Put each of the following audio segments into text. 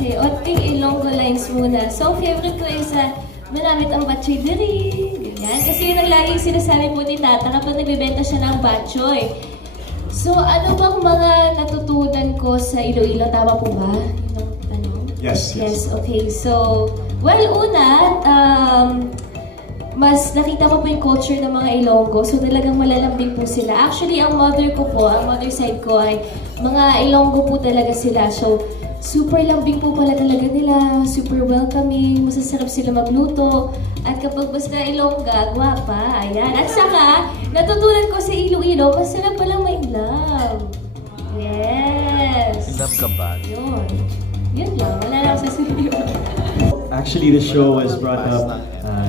Okay, Oting Ilonggo lines muna. So, favorite ko is manamit ang batchoy diri. Ganyan. Kasi yun ang laging sinasabi po ni Tata kapag nagbibenta siya ng batchoy. So, ano bang mga natutunan ko sa Iloilo? Tama po ba? Yun ang tanong? Yes. Okay. So, well, una, mas nakita ko po yung culture ng mga Ilonggo. So, talagang malalambing po sila. Actually, ang mother side ko ay mga Ilonggo po talaga sila. So, super lambing po pala talaga nila. Super welcoming. Masasarap sila magluto. At kapag basta Ilongga, gwapa. Ayan. At saka, natutunan ko sa Iloilo, masarap palang may love. Yes. Love ka ba? Yun. Yun lang. Wala lang sa sasabihin. Actually, the show was brought up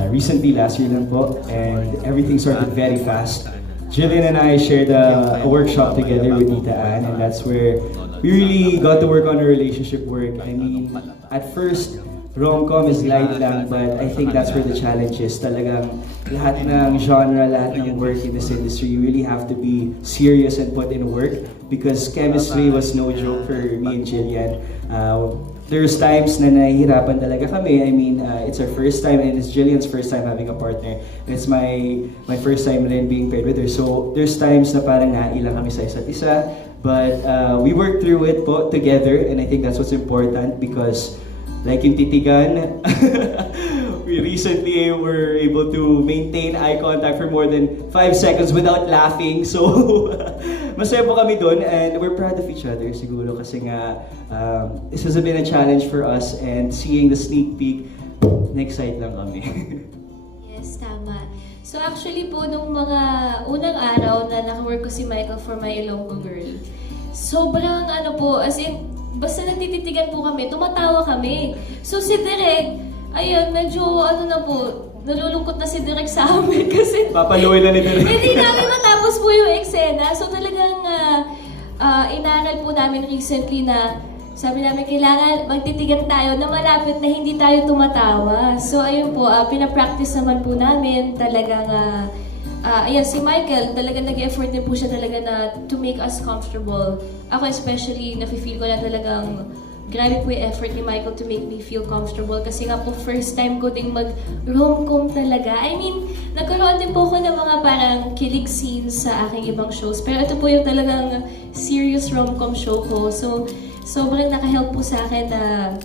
recently, last year lang po, and everything started very fast. Jillian and I shared a workshop together with Tita Ann, and that's where we really got to work on our relationship work. I mean, at first, rom-com is light lang, but I think that's where the challenge is. Talagang lahat ng genre, lahat ng work in this industry, you really have to be serious and put in work because chemistry was no joke for me and Jillian. There's times na nahihirapan talaga kami. I mean, it's our first time and it's Jillian's first time having a partner. It's my first time rin being paired with her. So, there's times na parang nailang kami sa isa't isa. But we worked through it po together and I think that's what's important because like yung titigan, we recently were able to maintain eye contact for more than 5 seconds without laughing. So, masaya po kami dun and we're proud of each other siguro kasi nga this has been a challenge for us and seeing the sneak peek, na-excite lang kami. Yes, tama. So actually po, nung mga unang araw na naka-work ko si Michael for My Ilonggo Girl, sobrang ano po, as in, basta nagtititigan po kami, tumatawa kami. So si Direk, ayun, medyo ano na po, nalulungkot na si Direk sa amin kasi Papaluin na ni Direk. hindi namin matapos po yung eksena. So talagang inaral po namin recently na sabi namin kailangan magtitigan tayo na malapit na hindi tayo tumatawa. So ayun po, pinapractice naman po namin talagang ayan, si Michael, talagang nag-effort din po siya talaga na to make us comfortable. Ako especially, nafe-feel ko na talagang grabe po yung effort ni Michael to make me feel comfortable. Kasi nga po, first time ko ding mag-rom-com talaga. I mean, nagkaroon din po ako ng mga parang kilig scenes sa aking ibang shows. Pero ito po yung talagang serious rom-com show ko. So, sobrang naka-help po sa akin na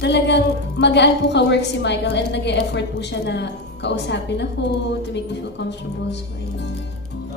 talagang magaan po ka-work si Michael and nag-e-effort po siya na kausapin ako to make me feel comfortable. So, ayun.